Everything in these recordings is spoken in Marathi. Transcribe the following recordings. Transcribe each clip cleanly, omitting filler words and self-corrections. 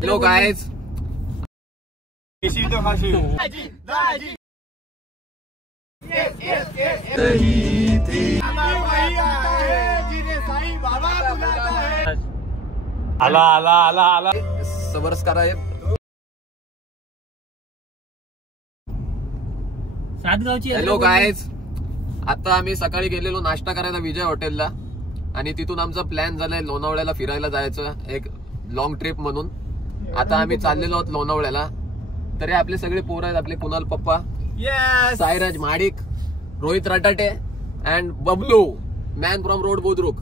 हेलो गाइस, तो खाशी आला आला आला आला सबरस करा. हॅलो गाइस, आता आम्ही सकाळी गेलेलो नाश्ता करायला विजय हॉटेलला आणि तिथून आमचा प्लॅन झालाय लोणावळ्याला फिरायला जायचं एक लॉंग ट्रिप म्हणून. आता आम्ही चाललेलो आहोत लोणावळ्याला. तरी आपले सगळे पोरं आहेत, आपले Kunal Pappa, Sairaj Mahadik, Rohit Ratate and Bablu man from road Budruk.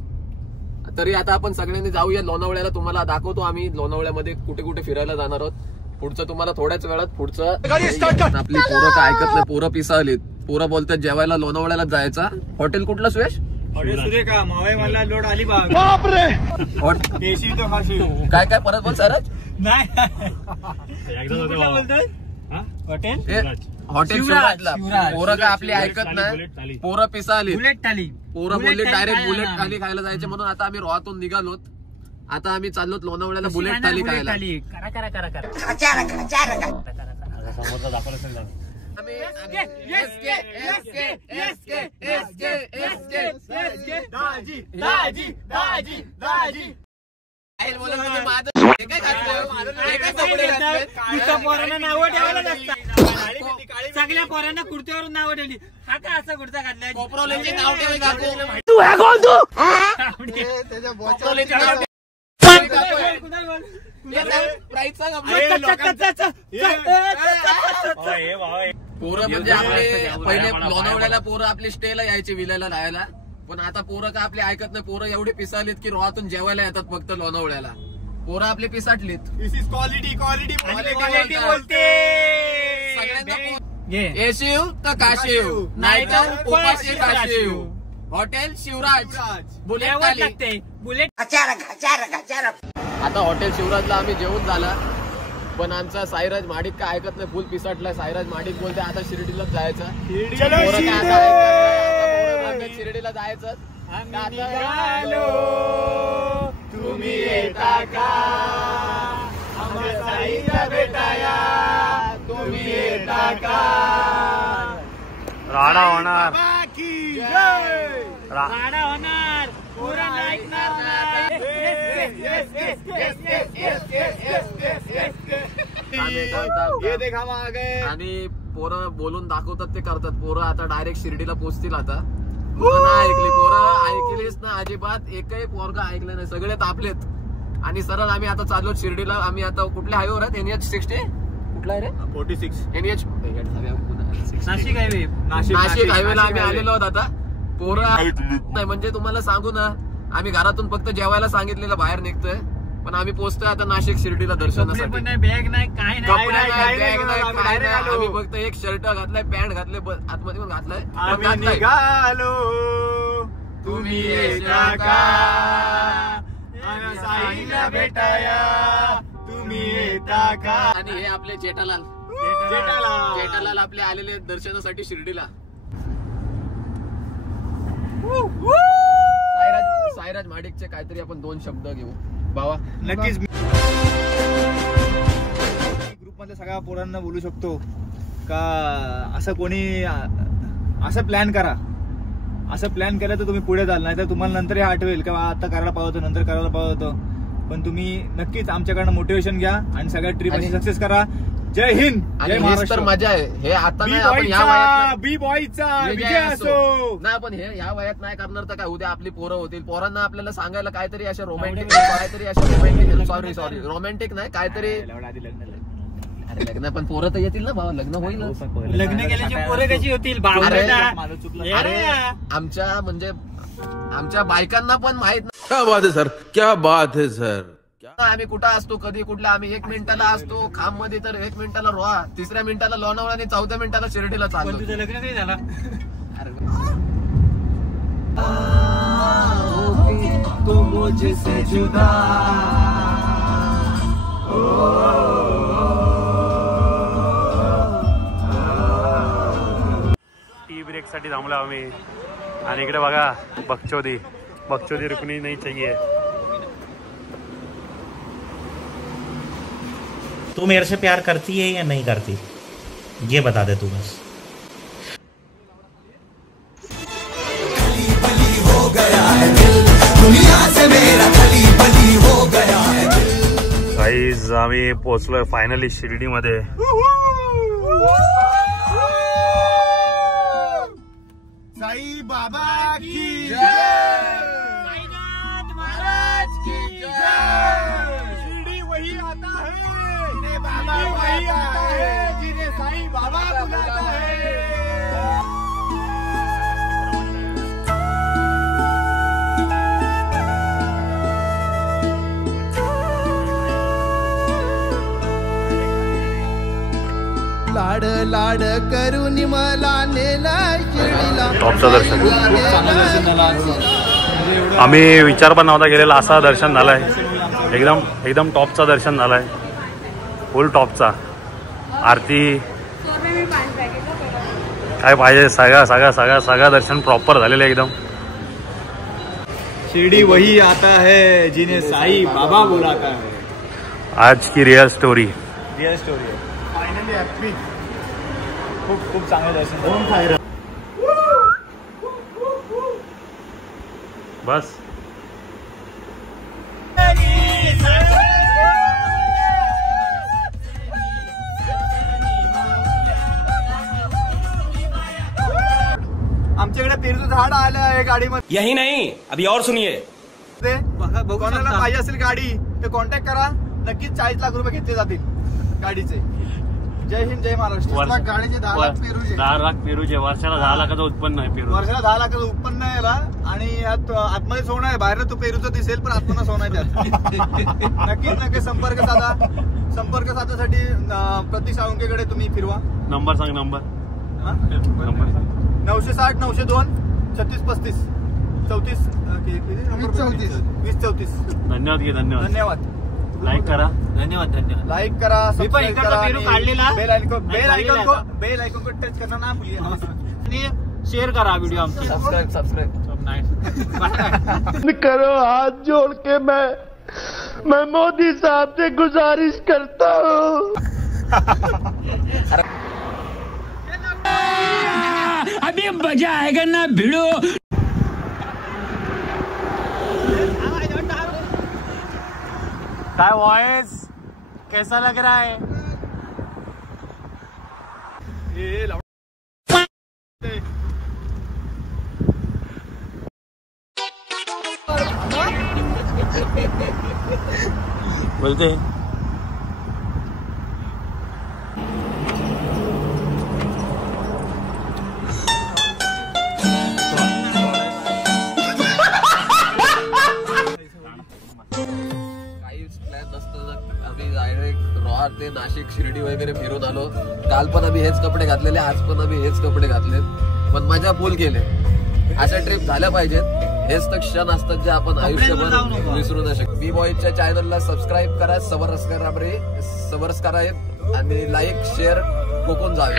तरी आता आपण सगळ्यांनी जाऊया लोणावळ्याला. तुम्हाला दाखवतो आम्ही लोणावळ्यामध्ये कुठे कुठे फिरायला जाणार आहोत. पुढचं तुम्हाला थोड्याच वेळात पुढचं. आपली पोरं काय ऐकत नाही, पोरं पिसावलीत. पोरं बोलतात जेवायला लोणावळ्याला जायचा. हॉटेल कुठलं सुयश? का मावळे मला लोड अली बापरे. देशी तो खाशी काय काय परत बोल सरच. नाही हॉटेल हॉटेल शिवराजला. पोरं काय आपली ऐकत नाही, पोरं पिसावली. बुलेट थाली पोरं बोलले डायरेक्ट बुलेट थाली खायला जायचे म्हणून आता आम्ही रोहातून निघालोत. आता आम्ही चाललोत लोणावळ्याला बुलेट थाली खायला. समोरचा दाखवलं सगळ्या पोरांना कुर्त्यावरून नाव ठेवली. हा का असा कुर्ता घातलाय? कोपरोलेचे नाव ठेवले. तू है कोण तू? पोरं म्हणजे आपले पहिले लोणावळ्याला पोरं आपली स्टेला यायचे विलायला राहायला. पण आता पोरं का आपले ऐकत नाही. पोरं एवढे पिसालेत की रोहातून जेवायला येतात फक्त लोणावळ्याला. पोरं आपले पिसाटलीत. क्वालिटी क्वालिटी बोलते. येशीव तर काशीव, नाही तर उपाशी काशीव. हॉटेल शिवराज बुलेट थाली. बुलेट. आता हॉटेल शिवराजला आम्ही जेवून झाला. पण आमचा साईराज महाडिक काय ऐकत नाही, फुल पिसाटला. साईराज महाडिक बोलते आता शिर्डीलाच जायचं. शिर्डीला जायचं. तुम्ही येता का भेटाया, तुम्ही येता का. राडा होणार, राडा होणार. आणि पोरं बोलून दाखवतात ते करतात. पोरं आता डायरेक्ट शिर्डीला पोहोचतील. आता नाही ऐकली पोरं, ऐकलीच ना अजिबात. एकही पोरगा ऐकलं नाही, सगळे तापलेत. आणि सरळ आम्ही आता चाललो शिर्डीला. आम्ही आता कुठल्या हायवेवर आहेत? NH60 कुठला आहे रे? 46 NH नाशिक हायवे. नाशिक हायवेला आम्ही आलेलो आहोत. आता पोरं नाही म्हणजे तुम्हाला सांगू ना, आम्ही घरातून फक्त जेवायला सांगितलेलं बाहेर निघतोय. पण आम्ही पोहोचतोय आता नाशिक शिर्डीला दर्शनासाठी. बॅग नाही, काय नाही, कपडे नाही, बॅग नाही, काय नाही. आम्ही फक्त एक शर्ट घातलाय, पॅन्ट घातले, आतमध्ये पण घातलाय. तुम्ही येता का साईला भेटाया, तुम्ही येता का. आणि हे आपले जेठालाल आपले आलेले दर्शनासाठी शिर्डीला. साईराज महाडिकचे काहीतरी आपण 2 शब्द घेऊ बाबा. नक्कीच ग्रुप मधल्या सगळ्या पोरांना बोलू शकतो का असं कोणी असं प्लॅन करा. असं प्लॅन केलं तर तुम्ही पुढे जाल. नाही तर तुम्हाला नंतर हे आठवेल का आता करायला पाहिजे होतं, नंतर करायला पाहिजे होतं. पण तुम्ही नक्कीच आमच्याकडनं मोटिवेशन घ्या आणि सगळ्या ट्रिप सक्सेस करा. जय हिंद, जय महाराष्ट्र. तर मजा आहे हे. आता नाही आपण या वयात बी बॉयचा विजय असो नाही, आपण हे या वयात नाही करणार तर काय उद्या आपली पोरं होतील. पोरांना आपल्याला सांगायला काहीतरी अशा रोमॅन्टिक, काहीतरी अशा रोमॅन्टिक, सॉरी रोमॅन्टिक नाही, काहीतरी. अरे लग्न पण पोरं तर येतील ना भावा, लग्न होईल. लग्न केल्याची पोरं कशी होतील? अरे आमच्या म्हणजे आमच्या बायकांना पण माहित नाही. क्या बात है सर, क्या बात है सर. आम्ही कुठं असतो, कधी कुठल्या. आम्ही 1 मिनिटाला असतो खाम मध्ये, तर 1 मिनिटाला रोहा, 3ऱ्या मिनिटाला लोणावळा आणि 4थ्या मिनिटाला शिर्डीला चाललो. तुझं लग्न नाही झालं? तो मुझसे जुदा. टी ब्रेक साठी थांबलो आम्ही. आणि इकडे बघा बकचोदी रुकनी नाही चाहिए. तू मेरे से प्यार करती है या नहीं करती, ये बता दे तू बस। गाईज आम्ही पोहोचलोय फायनली शिर्डीमध्ये। साई बाबा की जय, साईनाथ महाराज की जय। शिरडी वही आता है जिन्हें बाबा बुलाता है, जिन्हें साईं बाबा बुलाता है। लाड लाड करून मला नेला शिर्डीला। टॉपचं दर्शन आम्ही विचार पण नव्हता केलेला, असा दर्शन झालाय। एकदम एकदम टॉपचा दर्शन झालाय, फुल टॉपचा। आरती काय पाहिजे, सगळा दर्शन प्रॉपर झालेलं आहे एकदम। शिरडी वही आता है जिन्हें साईं बाबा बुलाता है। आज की रियल स्टोरी रियल स्टोरी आहे। फायनली हॅपी, खूप खूप चांगलं दर्शन। बस आमच्याकडे पेरूचं झाड आलं आहे गाडीमध्ये। यही नहीं, अभी और सुनिए। कोणाला पाहिजे असेल गाडी तर कॉन्टॅक्ट करा, नक्कीच 40 लाख रुपये घेतले जातील गाडीचे। जय हिंद, जय महाराष्ट्र। गाडीचे 10 लाख पेरूचे, 10 लाख पेरूचे, वर्षाला 10 लाखाचं उत्पन्न आहे पेरू। वर्षाला 10 लाखाचं उत्पन्न आहे याला। आणि यात आतमध्ये सोनं आहे, बाहेर तो पेरूचं दिसेल पण आतमध्ये सोनं आहे त्यात। नक्कीच संपर्क साधण्यासाठी प्रतीक साळुंकेकडे तुम्ही फिरवा। नंबर सांग, नंबर 960 902 36 35 34 20 34। धन्यवाद घे, धन्यवाद धन्यवाद। लाईक करा, धन्यवाद धन्यवाद। लाईक करा, सबस्क्राइब करा, पेरू काढलेला बेल आयकॉन को टच करना ना भूलिए। आणि शेअर करा व्हिडिओ आमची। सबस्क्राइब करो हाथ जोड़ के मैं मोदी साहब से गुजारिश करता हूँ। अभी मजा आएगा ना भिड़ो। काय वॉइस कैसा लग रहा है? बोलते आम्ही डायरेक्ट रॉ ते नाशिक शिर्डी वगैरे फिरून आलो। काल पण आम्ही हेच कपडे घातलेले, आज पण आम्ही हेच कपडे घातलेत, पण मजा फुल केले। अशा ट्रिप झाल्या पाहिजेत। हेच तर क्षण असतात जे आपण आयुष्यभर विसरू नाही शकत। बी बॉयच्या चॅनलला सबस्क्राईब करा, सबस्क्राईब आणि लाईक शेअर कोकून जावे।